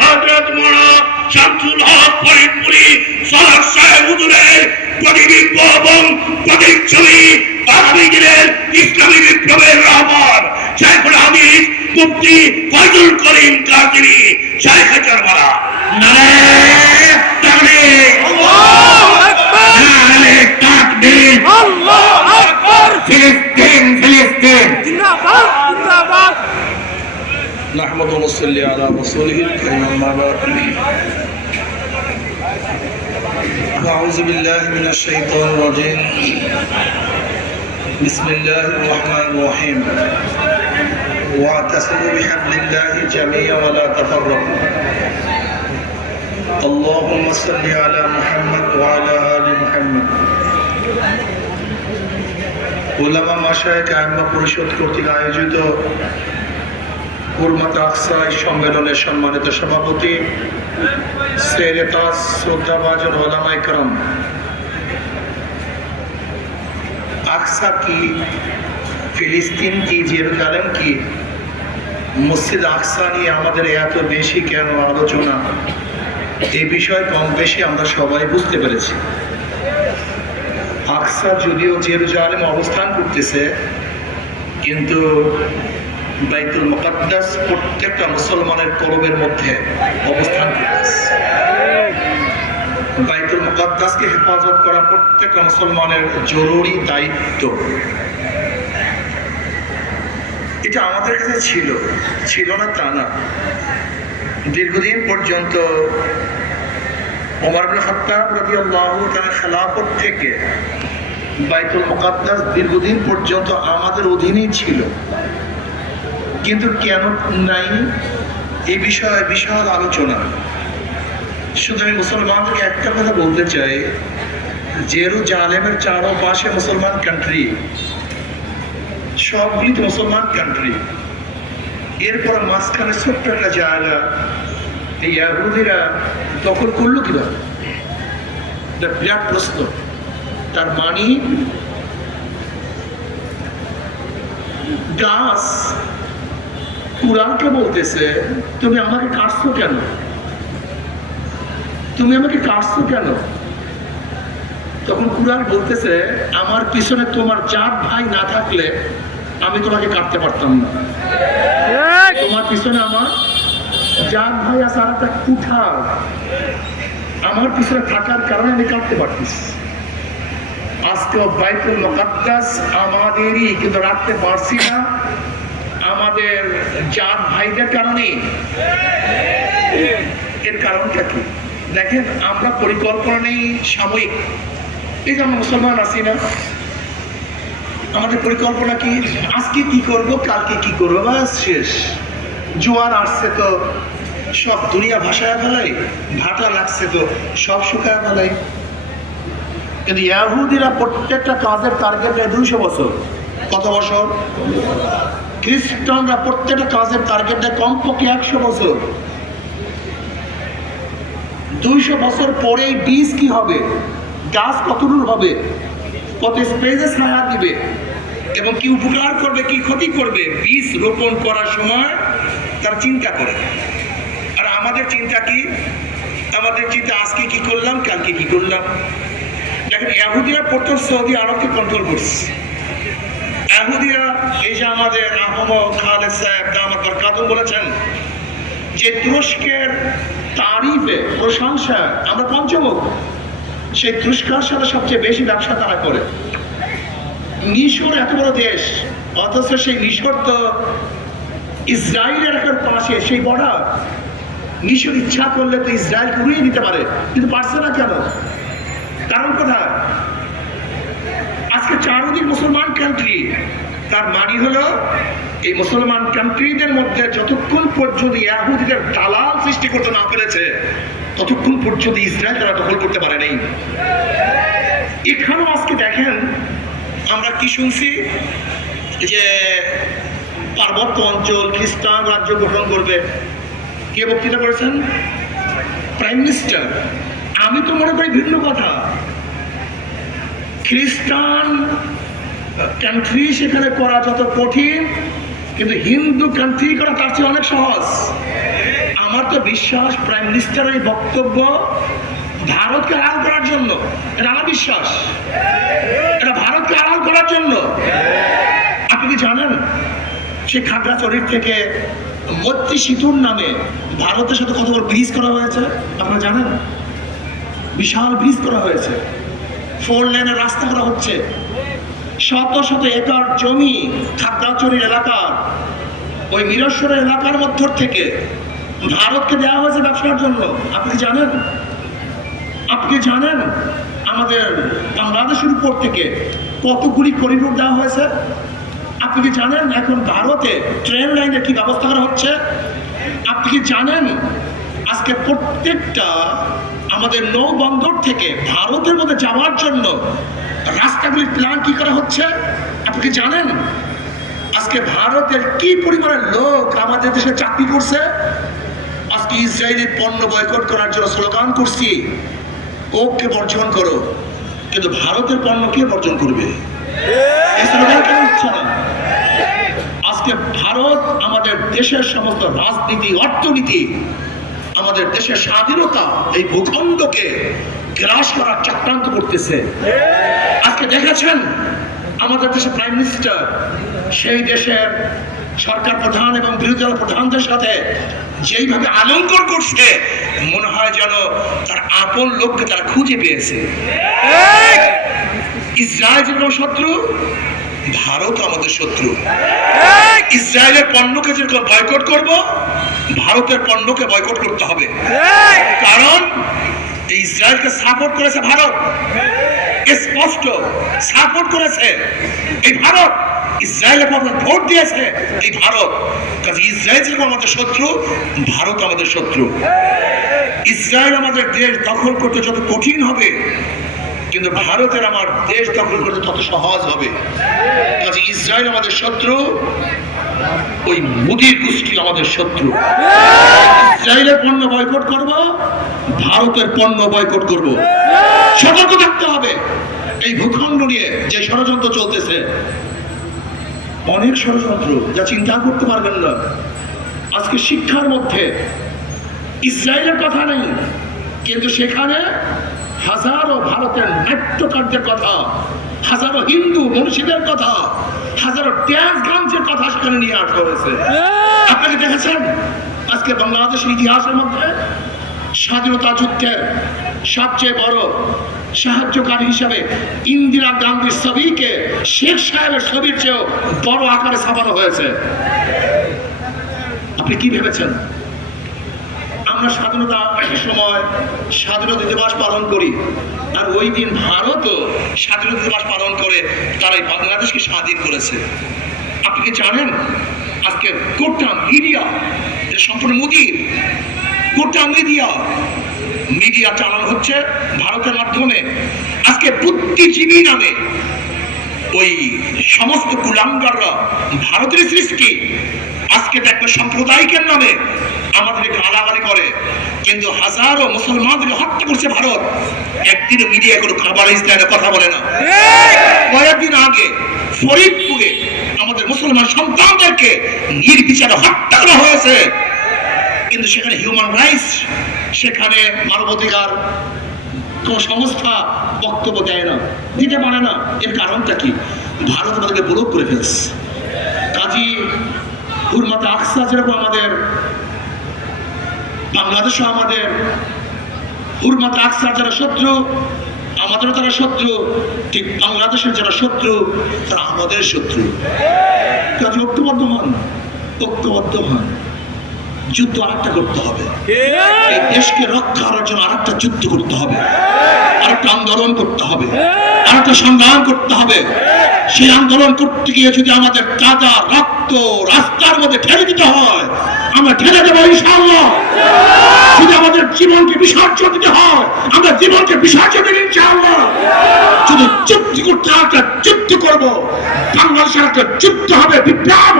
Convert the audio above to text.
হযরত মোড়া শামসুল হক ফরিদপুরি সলাহ সাহেব হুজুরের প্রতিবিম্ব এবং প্রতিচ্ছবি আগামী দিনের ইসলামী বিপ্লবের রহমান শেখুল হাদিস মুফতি ফয়জুল করিম কাদিরি শেখ হাজারমালা নারে তাকবীর। নারে তাকবীর। ফিলিস্তিন ফিলিস্তিন نحمد ونصلي على رسوله الكريم أما بعد أعوذ بالله من الشيطان الرجيم بسم الله الرحمن الرحيم واعتصموا بحبل الله جميعا ولا تفرقوا اللهم صل على محمد وعلى آل محمد ওলামা মাসায় কায়মা পরিষদ কর্তৃক আয়োজিত হুরমাত আকসা সম্মেলনের সম্মানিত সভাপতি ফিলিস্তিন কি জেরুজালেম কি? মসজিদ আকসা নিয়ে আমাদের এত বেশি কেন আলোচনা? এই বিষয় কম বেশি আমরা সবাই বুঝতে পেরেছি। আকসা যদিও জেরুজালেম অবস্থান করতেছে, কিন্তু বাইতুল মুকাদ্দাস প্রত্যেকটা মুসলমানের কলবের মধ্যে অবস্থান করতেছে। বাইতুল মুকাদ্দাসকে হেফাজত করা প্রত্যেকটা মুসলমানের জরুরি দায়িত্ব। এটা আমাদের কাছে ছিল ছিল না তা না। দীর্ঘদিন পর্যন্ত ওমর খাত্তাব রাদিয়াল্লাহু তাআলা খেলাফত থেকে বাইতুল মুকাদ্দাস দীর্ঘদিন পর্যন্ত আমাদের অধীনেই ছিল। কিন্তু কেন নাই? এই বিষয়ে বিশাল আলোচনা। শুধু আমি মুসলমানদেরকে একটা কথা বলতে চাই জেরু জালেমের চারো পাশে মুসলমান কান্ট্রি সবগুলি মুসলমান কান্ট্রি এরপর মাঝখানে ছোট্ট একটা জায়গা, এই ইয়াহুদিরা দখল করল কীভাবে? এটা বিরাট প্রশ্ন। তার মানি, গাছ কুরআনকে বলতেছে তুমি আমাকে কাটছো কেন? তুমি আমাকে কাটছো কেন? তখন কুরআন বলতেছে আমার পিছনে তোমার জাত ভাই না থাকলে আমি তোমাকে কাটতে পারতাম না। তোমার পিছনে আমার জাত ভাই আছে আর একটা কুঠার। আমার পিছনে থাকার কারণে আমি কাটতে পারতিস আজকে বাইতুল মুকাদ্দাস আমাদেরই কিন্তু রাখতে পারছি না। আমাদের জাত ভাইদের কারণে? এর কারণটা কি? দেখেন, আমরা পরিকল্পনা নেই সাময়িক। এই যে আমরা মুসলমান আছি না, আমাদের পরিকল্পনা কি? আজকে কি করব, কালকে কি করব? বাস শেষ। জোয়ার আসছে তো সব দুনিয়া ভাষায় ফেলাই, ভাটা লাগছে তো সব শুকায় ফেলাই। কিন্তু ইয়াহুদিরা প্রত্যেকটা কাজের টার্গেট দুইশো বছর। কত বছর? খ্রিস্টানরা প্রত্যেকটা কাজের টার্গেট দেয় কমপক্ষে একশো বছর। দুইশো বছর পরেই বীজ কি হবে? গাছ কতদূর হবে? কত স্পেসে ছায়া দিবে? এবং কি উপকার করবে, কি ক্ষতি করবে? বীজ রোপণ করার সময় তারা চিন্তা করে। আর আমাদের চিন্তা কি? আমাদের চিন্তা, আজকে কি করলাম, কালকে কি করলাম? দেখেন ইহুদিরা প্রথম সৌদি আরবকে কন্ট্রোল করছে। ইহুদিরা এই যে আমাদের বলেছেন যে তুরস্কের তারিফে, প্রশংসা, আমরা পঞ্চমুখ। সেই তুরস্কার সাথে সবচেয়ে বেশি ব্যবসা তারা করে। মিশর এত বড় দেশ, অথচ সেই মিশর তো ইসরায়েলের পাশে, সেই মিশর ইচ্ছা করলে তো ইসরায়েল উড়িয়ে দিতে পারে, কিন্তু পারছে না কেন? কারণ কোথায়? আজকে চারদিক মুসলমান কান্ট্রি তার মানি হলো, এই মুসলমান কান্ট্রিদের মধ্যে যতক্ষণ পর্যন্ত ইয়াহুদিদের দালাল সৃষ্টি করতে না পেরেছে, ততক্ষণ পর্যন্ত ইসরায়েল তারা দখল করতে পারে নাই। এখানেও আজকে দেখেন, আমরা কি শুনছি? যে পার্বত্য অঞ্চল খ্রিস্টান রাজ্য গঠন করবে। কে বক্তৃতা করেছেন? প্রাইম মিনিস্টার আমি তো মনে করি ভিন্ন কথা। খ্রিস্টান কান্ট্রি সেখানে করা যত কঠিন, কিন্তু হিন্দু কান্ট্রি করা তার চেয়ে অনেক সহজ। আমার তো বিশ্বাস প্রাইম মিনিস্টারের বক্তব্য ভারতকে আড়াল করার জন্য। এটা আমার বিশ্বাস। এটা ভারতকে আড়াল করার জন্য। আপনি কি জানেন, সে খাগড়াছড়ির থেকে মৈত্রী সেতুর নামে ভারতের সাথে কত বড় ব্রিজ করা হয়েছে? আপনারা জানেন? বিশাল ব্রিজ করা হয়েছে। ফোর লেনের রাস্তা করা হচ্ছে। শত শত একর জমি খাগড়াছড়ির এলাকার ওই মিরস্বরের এলাকার মধ্য থেকে ভারতকে দেওয়া হয়েছে ব্যবসার জন্য। আপনি জানেন? আপনি জানেন আমাদের বাংলাদেশের উপর থেকে কতগুলি করিডোর দেওয়া হয়েছে? আপনি কি জানেন এখন ভারতে ট্রেন লাইনের কি ব্যবস্থা করা হচ্ছে? আপনি কি জানেন আজকে প্রত্যেকটা আমাদের নৌবন্দর থেকে ভারতের মধ্যে যাওয়ার জন্য রাস্তাগুলির প্ল্যান কি করা হচ্ছে? আপনি জানেন? আজকে ভারতের কি পরিমাণের লোক আমাদের দেশে চাকরি করছে? আজকে ইসরায়েলের পণ্য বয়কট করার জন্য স্লোগান করছি কোককে বর্জন করো, কিন্তু ভারতের পণ্য কে বর্জন করবে? আজকে ভারত আমাদের দেশের সমস্ত রাজনীতি, অর্থনীতি আমাদের দেশের স্বাধীনতা এই ভূখণ্ডকে গ্রাস করার চক্রান্ত করতেছে। আজকে দেখেছেন? আমাদের দেশের প্রাইম মিনিস্টার সেই দেশের সরকার প্রধান এবং বিরোধী দল প্রধানদের সাথে যেইভাবে আলঙ্কন করছে মনে হয় যেন তার আপন লোককে তারা খুঁজে পেয়েছে। ইসরায়েল যেরকম শত্রু ভারত আমাদের শত্রু। ইসরায়েলের পণ্যকে যেরকম বয়কট করব ভারতের পণ্যকে বয়কট করতে হবে। কারণ এই ইসরায়েলকে সাপোর্ট করেছে ভারত। স্পষ্ট সাপোর্ট করেছে এই ভারত। ইসরায়েলের পক্ষে ভোট দিয়েছে এই ভারত। কাজে ইসরায়েল যেরকম আমাদের শত্রু ভারত আমাদের শত্রু। ইসরায়েল আমাদের দেশ দখল করতে যত কঠিন হবে কিন্তু ভারতের আমার দেশ দখল করতে তত সহজ হবে। কাজে ইসরায়েল আমাদের শত্রু ওই মুদির গোষ্ঠী আমাদের শত্রু। ইসরায়েলের পণ্য বয়কট করব, ভারতের পণ্য বয়কট করব। সতর্ক থাকতে হবে। এই ভূখণ্ড নিয়ে যে ষড়যন্ত্র চলতেছে, অনেক ষড়যন্ত্র যা চিন্তা করতে পারবেন না। আজকে শিক্ষার মধ্যে ইসরায়েলের কথা নেই, কিন্তু সেখানে হাজারো ভারতের নাট্যকারদের কথা, হাজারো হিন্দু মনীষীদের কথা হাজারো ড্যান্স গানসের কথা সেখানে নিয়ে আসা হয়েছে। আপনাকে দেখেছেন? আজকে বাংলাদেশের ইতিহাসের মধ্যে স্বাধীনতা যুদ্ধের সবচেয়ে বড় সাহায্যকারী হিসাবে ইন্দিরা গান্ধীর ছবিকে শেখ সাহেবের ছবির চেয়েও বড় আকারে ছাপানো হয়েছে। আপনি কি ভেবেছেন? আমরা স্বাধীনতা সময় স্বাধীনতা দিবস পালন করি। আর ওই দিন ভারতও স্বাধীনতা দিবস পালন করে তারা এই বাংলাদেশকে স্বাধীন করেছে। আপনি কি জানেন? আজকে গোটা মিডিয়া, যে সম্পূর্ণ মুদির গোটা মিডিয়া মিডিয়া চালানো হচ্ছে ভারতের মাধ্যমে। আজকে বুদ্ধিজীবী নামে ওই সমস্ত কুলাঙ্গাররা ভারতের সৃষ্টি। আজকে দেখবে সাম্প্রদায়িকের নামে আমাদেরকে গালাগালি করে। কিন্তু হাজারো মুসলমানদেরকে হত্যা করছে ভারত। একদিনও মিডিয়া কোনো খাবার ইসলামের কথা বলে না। কয়েকদিন আগে ফরিদপুরে আমাদের মুসলমান সন্তানদেরকে নির্বিচারে হত্যা করা হয়েছে। কিন্তু সেখানে হিউম্যান রাইটস সেখানে মানবাধিকার কোনো সংস্থা বক্তব্য দেয় না দিতে পারে না। এর কারণটা কি? ভারত আমাদেরকে ব্লক করে ফেলছে। কাজী হুরমাতা আকসা যেরকম আমাদের বাংলাদেশও আমাদের হুরমাত আকসার যারা শত্রু, আমাদেরও তারা শত্রু, ঠিক বাংলাদেশের যারা শত্রু, তারা আমাদের শত্রু। কাজে ঐক্যবদ্ধ হন ঐক্যবদ্ধ হন যুদ্ধ আরেকটা করতে হবে। এই দেশকে রক্ষা করার জন্য আরেকটা যুদ্ধ করতে হবে। আরেকটা আন্দোলন করতে হবে। আরেকটা সংগ্রাম করতে হবে। সেই আন্দোলন করতে গিয়ে যদি আমাদের কাদা রক্ত রাস্তার মধ্যে ঠেলে দিতে হয় আমরা ঠেলে দেবো ইনশাআল্লাহ। যদি আমাদের জীবনকে বিসর্জন দিতে হয় আমরা জীবনকে বিসর্জন দিন ইনশাআল্লাহ। যদি চুক্তি করতে হয় একটা চুক্তি করব। বাংলাদেশের একটা যুদ্ধ হবে বিপ্লব